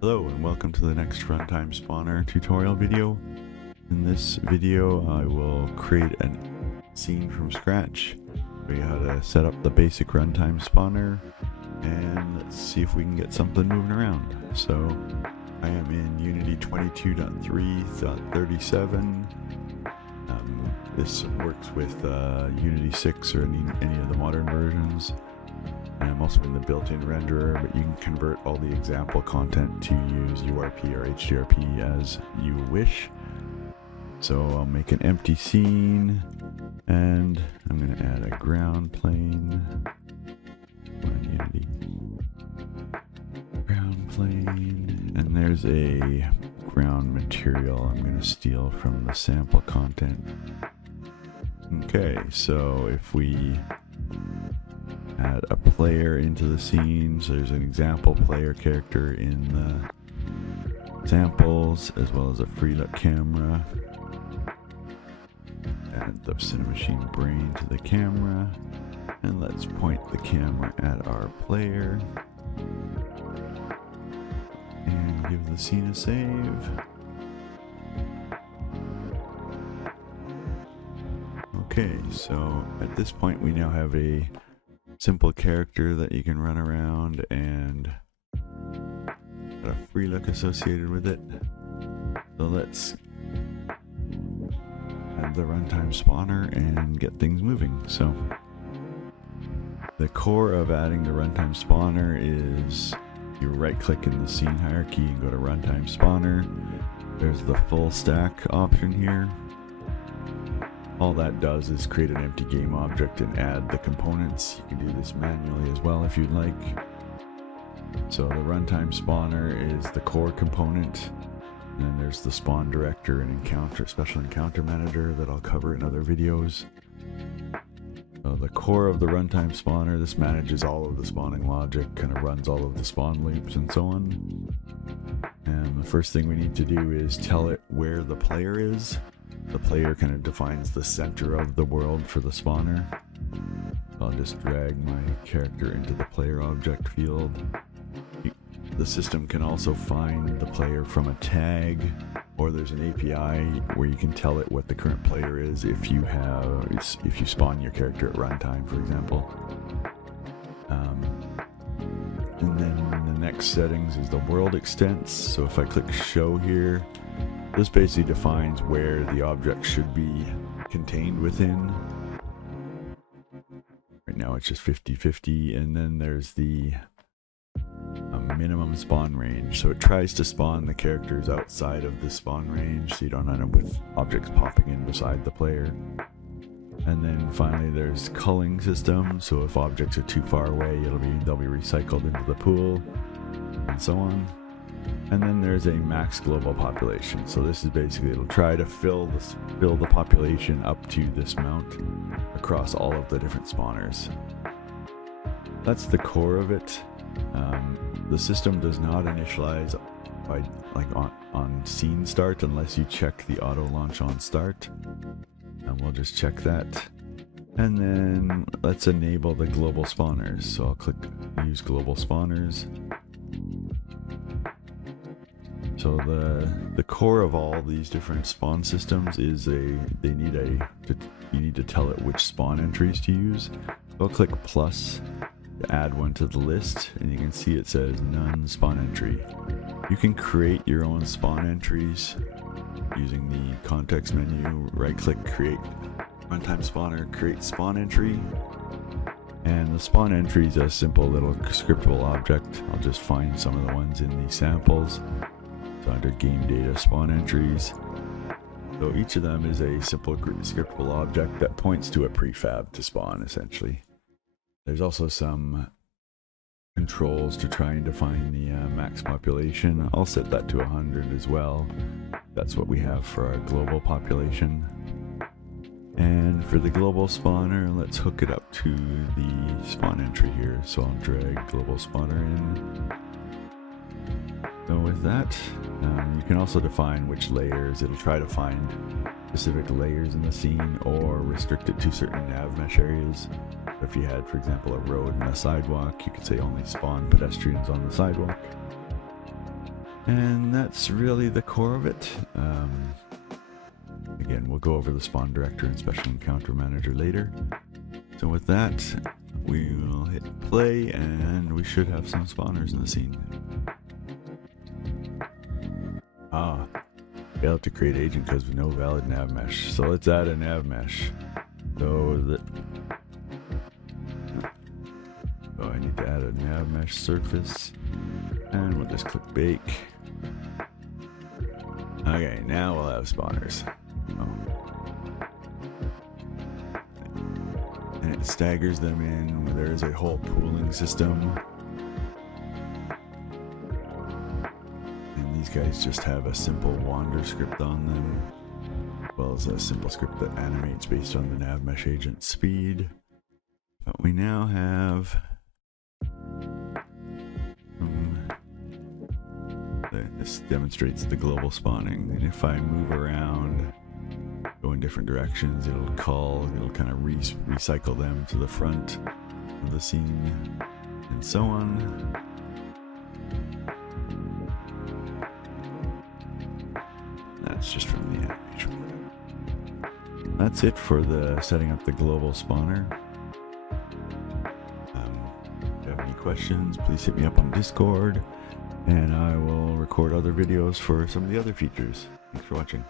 Hello and welcome to the next Runtime Spawner tutorial video. In this video I will create a scene from scratch, show you how to set up the basic Runtime Spawner, and let's see if we can get something moving around. So I am in Unity 22.3.37. This works with Unity 6 or any of the modern versions. I'm also in the built-in renderer, but you can convert all the example content to use URP or HDRP as you wish. So I'll make an empty scene, and I'm going to add a ground plane. Unity. Ground plane, and there's a ground material I'm going to steal from the sample content. Okay, so if we add a player into the scene, so there's an example player character in the samples, as well as a free look camera. Add the Cinemachine brain to the camera, and let's point the camera at our player and give the scene a save. Okay, so at this point we now have a simple character that you can run around and got a free look associated with it. So let's add the runtime spawner and get things moving. So the core of adding the runtime spawner is you right click in the scene hierarchy and go to runtime spawner. There's the full stack option here. All that does is create an empty game object and add the components. You can do this manually as well if you'd like. So the runtime spawner is the core component, and then there's the spawn director and special encounter manager that I'll cover in other videos. So the core of the runtime spawner, this manages all of the spawning logic, kind of runs all of the spawn loops and so on. And the first thing we need to do is tell it where the player is. The player kind of defines the center of the world for the spawner. I'll just drag my character into the player object field. The system can also find the player from a tag, or there's an API where you can tell it what the current player is if you spawn your character at runtime, for example. And then the next settings is the world extents. So if I click show here, this basically defines where the object should be contained within. Right now it's just 50-50, and then there's the minimum spawn range. So it tries to spawn the characters outside of the spawn range, so you don't end up with objects popping in beside the player. And then finally there's culling system, so if objects are too far away, they'll be recycled into the pool, and so on. And then there's a max global population. So this is basically, it'll try to fill the population up to this amount across all of the different spawners. That's the core of it. The system does not initialize by on scene start unless you check the auto launch on start. And we'll just check that. And then let's enable the global spawners. So I'll click use global spawners. So the core of all these different spawn systems is you need to tell it which spawn entries to use. So I'll click plus to add one to the list, and you can see it says none spawn entry. You can create your own spawn entries using the context menu. Right click, create runtime spawner, create spawn entry. And the spawn entry is a simple little scriptable object. I'll just find some of the ones in the samples. So under game data spawn entries. So each of them is a simple scriptable object that points to a prefab to spawn, essentially. There's also some controls to try and define the max population. I'll set that to 100 as well. That's what we have for our global population. And for the global spawner, let's hook it up to the spawn entry here. So I'll drag global spawner in. So with that, you can also define which layers. It'll try to find specific layers in the scene or restrict it to certain nav mesh areas. If you had, for example, a road and a sidewalk, you could say only spawn pedestrians on the sidewalk. And that's really the core of it. Again, we'll go over the spawn director and special encounter manager later. So with that, we will hit play and we should have some spawners in the scene. Failed to create agent because of no valid nav mesh. So let's add a nav mesh. So I need to add a nav mesh surface, and we'll just click bake. Okay, now we'll have spawners. And it staggers them in. There's a whole pooling system. And these guys just have a simple wander script on them, as well as a simple script that animates based on the nav mesh agent speed. But we now have this demonstrates the global spawning, and if I move around, go in different directions, it'll kind of recycle them to the front of the scene, and so on. That's just from the animation. That's it for the setting up the global spawner. If you have any questions, please hit me up on Discord, and I will record other videos for some of the other features. Thanks for watching.